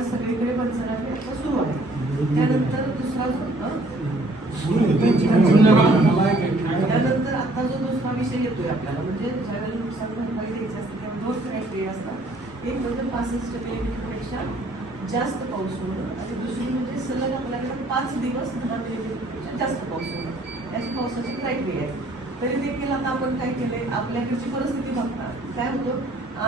आता सगळीकडे पंचनामे आता सुरू आहे. त्यानंतर दुसरा? त्यानंतर आता जो दुसरा विषय येतोय आपल्याला म्हणजे ज्यावेळेला नुकसान भरपाई द्यायची असते तेव्हा दोन क्रायटेरिया असतात. एक म्हणजे पासष्ट किलोमीटरपेक्षा जास्त पाऊस होणं आणि दुसरी म्हणजे सलग आपल्याकडे पाच दिवस दहा मिलीमीटरपेक्षा जास्त पाऊस होणं. याची पावसाची क्रायटेरिया आहे. तरी देखील आता आपण काय केलंय? आपल्याकडची परिस्थिती बघता. काय होतं?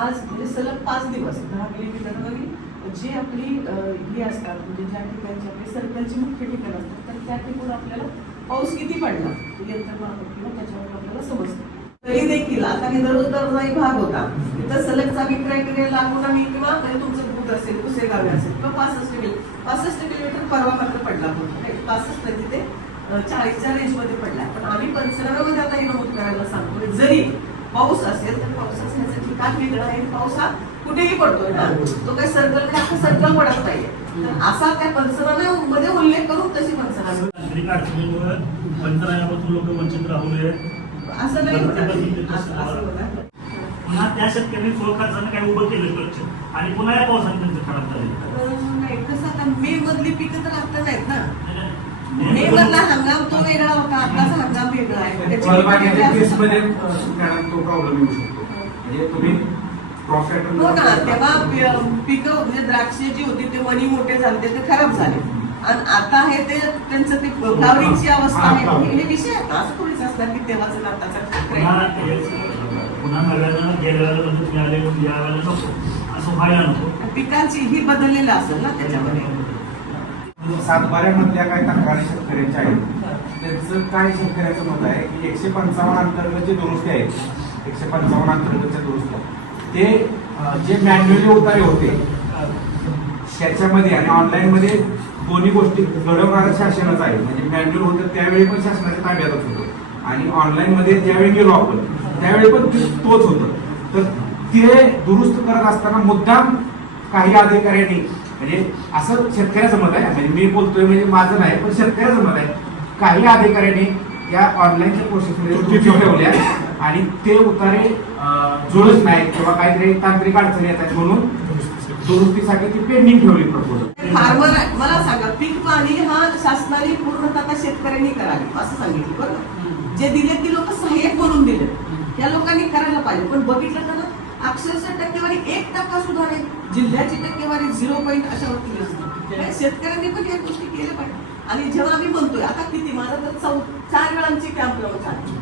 आज म्हणजे सलग पाच दिवस दहा मिलीमीटरवरील जी आपली ही असतात म्हणजे ज्या ठिकाणची आपली सर्कलची मुख्य ठिकाण असतात तर त्या ठिकाणी आपल्याला पाऊस किती पडला यंत्र किंवा त्याच्यावर आपल्याला समजतं. तरी देखील आता हे दररोज दररोज भाग होता. तिथं सलगचा मी क्रायटेरिया लागून आम्ही किंवा तुमचं बुक असेल दुसरे गावे असेल किंवा पासष्ट किलो पासष्ट किलोमीटर परवा मात्र पडला होता. पासष्ट नाही तिथे चाळीसच्या रेंजमध्ये पडला. पण आम्ही पंचनाम्यामध्ये आता हे नमूद करायला सांगतो म्हणजे जरी पाऊस असेल तर पाऊस असण्याचं ठिकाण वेगळं आहे. पाऊस हा कुठेही पडतोय ना तो काही सर्कल अख्खा सर्कल पडत नाहीये. तर असा त्या पंचनाम्यामध्ये उल्लेख करून तशी पंचनामे पंचनाम्यापासून लोक वंचित राहू नये असं नाही. पुन्हा त्या शेतकऱ्यांनी स्वखर्चाने काय उभं केलं आणि पुन्हा या पावसाने त्यांचं खराब झालं. नाही कसं आता मे मधली पिकं तर आता नाहीत ना. मे मधला हंगाम तो वेगळा होता आताचा हंगाम वेगळा आहे. तो प्रॉब्लेम येऊ शकतो. म्हणजे तुम्ही प्रॉफिट हो ना तेव्हा पिकं म्हणजे द्राक्षे जी होती ते मनी मोठे झाले ते खराब झाले. आणि आता हे ते त्यांचं ते फ्लावरिंगची अवस्था आहे. हे. हे विषय आहेत असं थोडीच असणार की तेव्हाच आताचा पिकांची ही बदललेलं असेल ना त्याच्यामध्ये. सातबाऱ्यामधल्या काही तक्रारी शेतकऱ्यांच्या आहेत. त्यांचं काय शेतकऱ्याचं मत आहे? की एकशे पंचावन्न अंतर्गत जे दुरुस्ती आहेत. एकशे पंचावन्न अंतर्गतच्या दुरुस्त्या ते जे मॅन्युअली उतारे होते त्याच्यामध्ये आणि ऑनलाईनमध्ये दोन्ही गोष्टी घडवणारं शासनच आहे. म्हणजे मॅन्युअल होतं त्यावेळी पण शासनाच्या ताब्यातच होतं. आणि ऑनलाईनमध्ये ज्यावेळी गेलो आपण त्यावेळी पण ते- तोच होतं. तर ते दुरुस्त करत असताना मुद्दाम काही अधिकाऱ्यांनी म्हणजे असं शेतकऱ्याचं मत आहे म्हणजे मी बोलतोय म्हणजे माझं नाही पण शेतकऱ्याचं मत आहे काही अधिकाऱ्यांनी या ऑनलाईनच्या प्रोसेसमध्ये त्रुटी ठेवल्या आणि ते उतारे जुळत नाहीत किंवा काहीतरी तांत्रिक अडचणी येतात म्हणून दुरुस्तीसाठी ती पेंडिंग ठेवली प्रपोजल फार्मर मला सांगा पीक पाणी हा शासनाने पूर्णतः आता शेतकऱ्यांनी करावी असं सांगितलं बरं का? जे दिले ती लोक सहाय्यक म्हणून दिले या लोकांनी करायला पाहिजे. पण बघितलं तर ना अक्षरशः टक्केवारी एक टक्का सुद्धा नाही. जिल्ह्याची टक्केवारी झिरो पॉईंट अशावरती असते म्हणजे शेतकऱ्यांनी पण या गोष्टी आणि जेव्हा आम्ही म्हणतोय आता किती? माझा तर चौ चार वेळांची कॅम्प लावून झाली.